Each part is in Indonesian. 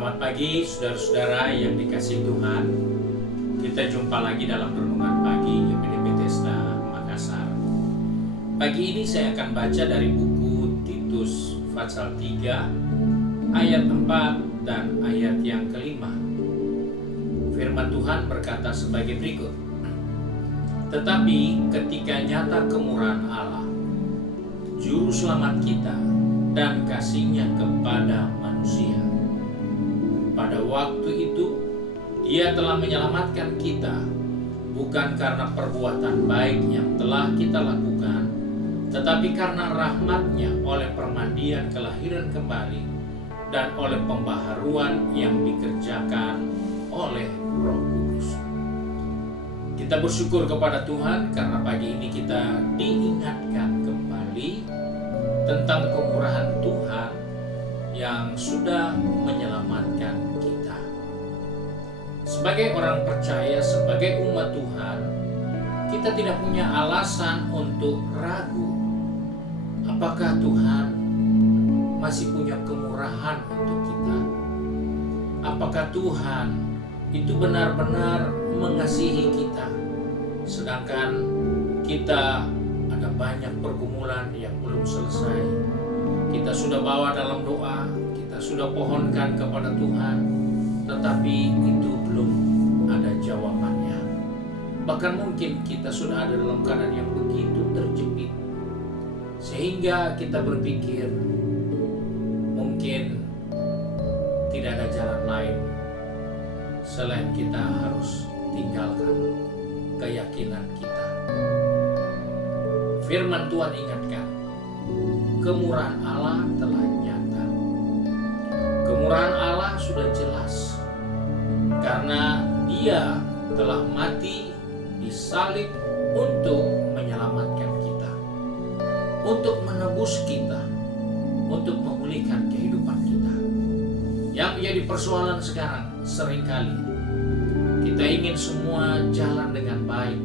Selamat pagi saudara-saudara yang dikasihi Tuhan. Kita jumpa lagi dalam renungan pagi GPD Bethesda Makassar. Pagi ini saya akan baca dari buku Titus pasal 3 ayat 4 dan ayat yang kelima. Firman Tuhan berkata sebagai berikut. Tetapi ketika nyata kemurahan Allah, Juru Selamat kita dan kasih-Nya kepada manusia, pada waktu itu Dia telah menyelamatkan kita, bukan karena perbuatan baik yang telah kita lakukan, tetapi karena rahmat-Nya oleh permandian kelahiran kembali dan oleh pembaharuan yang dikerjakan oleh Roh Kudus. Kita bersyukur kepada Tuhan karena pagi ini kita diingatkan kembali tentang kemurahan Tuhan yang sudah menyelamatkan kita. Sebagai orang percaya, sebagai umat Tuhan, kita tidak punya alasan untuk ragu apakah Tuhan masih punya kemurahan untuk kita. Apakah Tuhan itu benar-benar mengasihi kita, sedangkan kita ada banyak pergumulan yang belum selesai. Kita sudah bawa dalam doa, kita sudah pohonkan kepada Tuhan, tetapi itu belum ada jawabannya. Bahkan mungkin kita sudah ada dalam keadaan yang begitu terjepit, sehingga kita berpikir mungkin tidak ada jalan lain selain kita harus tinggalkan keyakinan kita. Firman Tuhan ingatkan, kemurahan Allah telah nyata. Kemurahan Allah sudah jelas karena Dia telah mati di salib untuk menyelamatkan kita, untuk menebus kita, untuk memulihkan kehidupan kita. Yang menjadi persoalan sekarang seringkali kita ingin semua jalan dengan baik,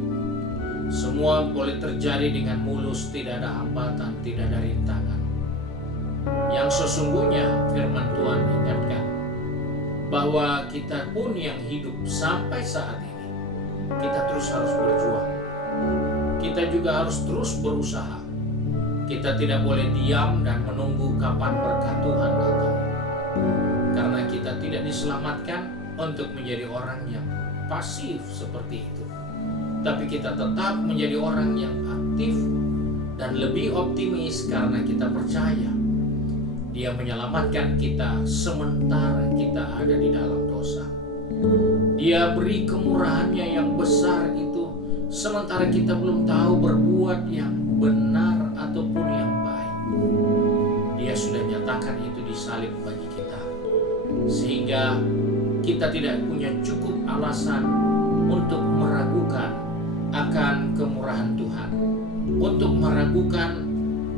semua boleh terjadi dengan mulus, tidak ada hambatan, tidak ada rintangan. Yang sesungguhnya firman Tuhan ingatkan bahwa kita pun yang hidup sampai saat ini, kita terus harus berjuang. Kita juga harus terus berusaha. Kita tidak boleh diam dan menunggu kapan berkat Tuhan datang. Karena kita tidak diselamatkan untuk menjadi orang yang pasif seperti itu, tapi kita tetap menjadi orang yang aktif dan lebih optimis karena kita percaya Dia menyelamatkan kita sementara kita ada di dalam dosa. Dia beri kemurahan-Nya yang besar itu sementara kita belum tahu berbuat yang benar ataupun yang baik. Dia sudah nyatakan itu di salib bagi kita, sehingga kita tidak punya cukup alasan untuk meragukan akan kemurahan Tuhan, untuk meragukan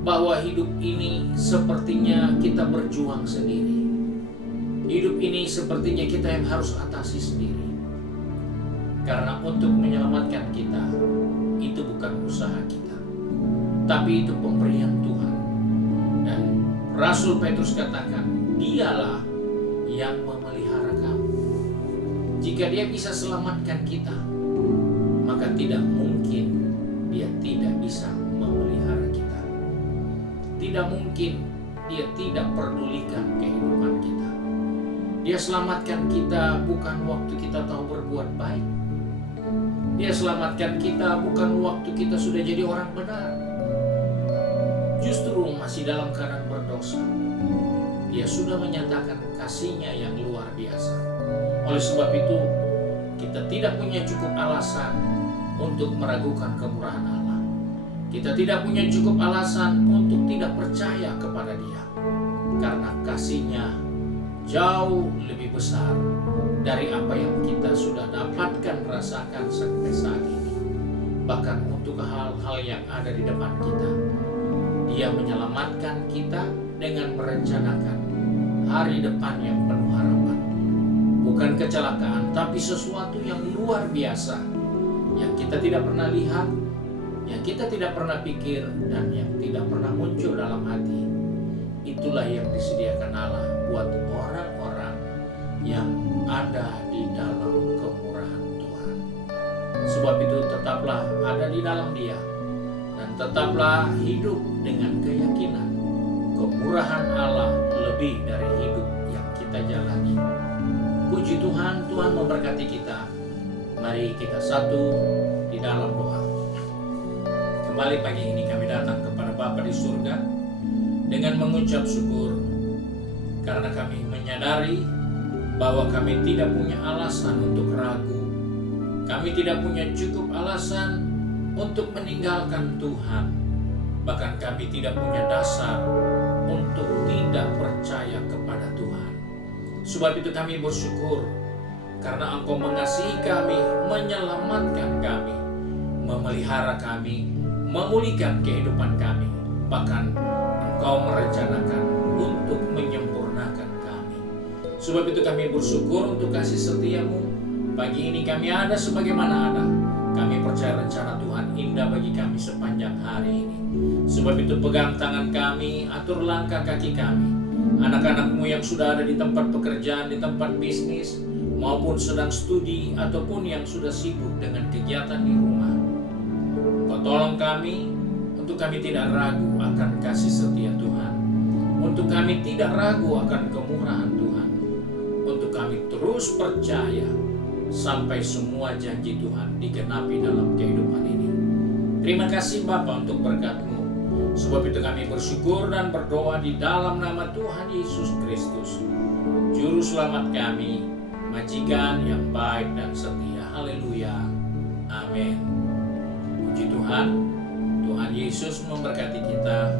bahwa hidup ini sepertinya kita berjuang sendiri. Hidup ini sepertinya kita yang harus atasi sendiri. Karena untuk menyelamatkan kita, itu bukan usaha kita, tapi itu pemberian Tuhan. Dan Rasul Petrus katakan, Dialah yang memelihara kamu. Jika Dia bisa selamatkan kita, maka tidak mungkin Dia tidak bisa memelihara kita. Tidak mungkin Dia tidak pedulikan kehidupan kita. Dia selamatkan kita bukan waktu kita tahu berbuat baik. Dia selamatkan kita bukan waktu kita sudah jadi orang benar. Justru masih dalam keadaan berdosa, Dia sudah menyatakan kasih-Nya yang luar biasa. Oleh sebab itu, kita tidak punya cukup alasan untuk meragukan kemurahan Allah. Kita tidak punya cukup alasan untuk tidak percaya kepada Dia, karena kasih-Nya jauh lebih besar dari apa yang kita sudah dapatkan rasakan sampai saat ini. Bahkan untuk hal-hal yang ada di depan kita, Dia menyelamatkan kita dengan merencanakan hari depan yang penuh harapan. Bukan kecelakaan, tapi sesuatu yang luar biasa yang kita tidak pernah lihat, yang kita tidak pernah pikir, dan yang tidak pernah muncul dalam hati. Itulah yang disediakan Allah buat orang-orang yang ada di dalam kemurahan Tuhan. Sebab itu tetaplah ada di dalam Dia, dan tetaplah hidup dengan keyakinan kemurahan Allah lebih dari hidup yang kita jalani. Puji Tuhan, Tuhan memberkati kita. Mari kita satu di dalam doa. Kembali pagi ini kami datang kepada Bapa di surga dengan mengucap syukur, karena kami menyadari bahwa kami tidak punya alasan untuk ragu. Kami tidak punya cukup alasan untuk meninggalkan Tuhan. Bahkan kami tidak punya dasar untuk tidak percaya kepada Tuhan. Sebab itu kami bersyukur karena Engkau mengasihi kami, menyelamatkan kami, memelihara kami, memulihkan kehidupan kami. Bahkan Engkau merencanakan untuk menyempurnakan kami. Sebab itu kami bersyukur untuk kasih setia-Mu. Pagi ini kami ada sebagaimana ada. Kami percaya rencana Tuhan indah bagi kami sepanjang hari ini. Sebab itu pegang tangan kami, atur langkah kaki kami. Anak-anak-Mu yang sudah ada di tempat pekerjaan, di tempat bisnis, maupun sedang studi, ataupun yang sudah sibuk dengan kegiatan di rumah. Kau tolong kami, untuk kami tidak ragu akan kasih setia Tuhan. Untuk kami tidak ragu akan kemurahan Tuhan. Untuk kami terus percaya sampai semua janji Tuhan digenapi dalam kehidupan ini. Terima kasih Bapa untuk berkat-Mu. Sebab itu kami bersyukur dan berdoa di dalam nama Tuhan Yesus Kristus, Juru Selamat kami, Majikan yang baik dan setia. Haleluya. Amin. Puji Tuhan. Tuhan Yesus memberkati kita.